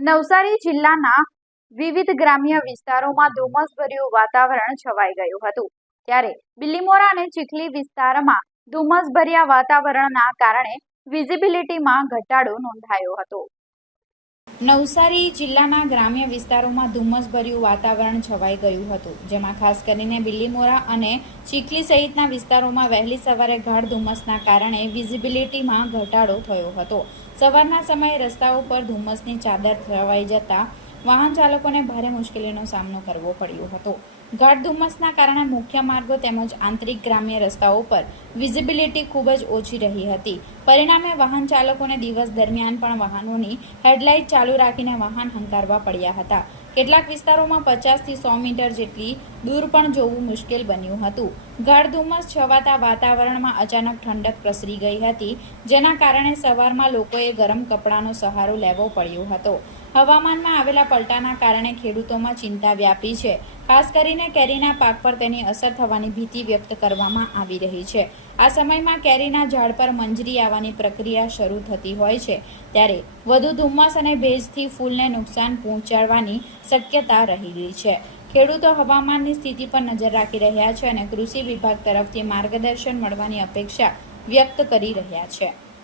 નવસારી જિલ્લાના વિવિધ ગ્રામ્ય વિસ્તારોમાં ધુમ્મસભર્યું વાતાવરણ છવાઈ ગયું હતું. ત્યારે બિલીમોરા અને ચીખલી વિસ્તારમાં ધુમ્મસભર્યા વાતાવરણના કારણે વિઝિબિલિટીમાં ઘટાડો નોંધાયો હતો. નવસારી જિલ્લાના ગ્રામ્ય વિસ્તારોમાં ધુમ્મસભર્યું વાતાવરણ છવાઈ ગયું હતું, જેમાં ખાસ કરીને બિલ્લીમોરા અને ચીખલી સહિતના વિસ્તારોમાં વહેલી સવારે ગાઢ ધુમ્મસના કારણે વિઝિબિલિટીમાં ઘટાડો થયો હતો. સવારના સમયે રસ્તાઓ પર ધુમ્મસની ચાદર છવાઈ જતા વાહન ચાલકોને ભારે મુશ્કેલીનો સામનો કરવો પડ્યો હતો. ગાઢ ધુમ્મસના કારણે મુખ્ય માર્ગો તેમજ આંતરિક ગ્રામ્ય રસ્તાઓ પર વિઝિબિલિટી ખૂબ જ ઓછી રહી હતી. પરિણામે વાહન ચાલકોને દિવસ દરમિયાન પણ વાહનોની હેડલાઇટ ચાલુ રાખીને વાહન હંકારવા પડ્યા હતા. કેટલાક વિસ્તારોમાં પચાસથી સો મીટર જેટલી દૂર પણ જોવું મુશ્કેલ બન્યું હતું. ગાઢ ધુમ્મસ છવાતા વાતાવરણમાં અચાનક ઠંડક પ્રસરી ગઈ હતી, જેના કારણે સવારમાં લોકોએ ગરમ કપડાનો સહારો લેવો પડ્યો હતો. હવામાનમાં આવેલા પલટાના કારણે ખેડૂતોમાં ચિંતા વ્યાપી છે. ખાસ કરીને કેરીના પાક પર તેની અસર થવાની ભીતિ વ્યક્ત કરવામાં આવી રહી છે. આ સમયમાં કેરીના ઝાડ પર મંજરી આવવાની પ્રક્રિયા શરૂ થતી હોય છે. ત્યારે વધુ ધુમ્મસ અને ભેજથી ફૂલને નુકસાન પહોંચાડવાની શક્યતા રહેલી છે. ખેડૂતો હવામાનની સ્થિતિ પર નજર રાખી રહ્યા છે અને કૃષિ વિભાગ તરફથી માર્ગદર્શન મળવાની અપેક્ષા વ્યક્ત કરી રહ્યા છે.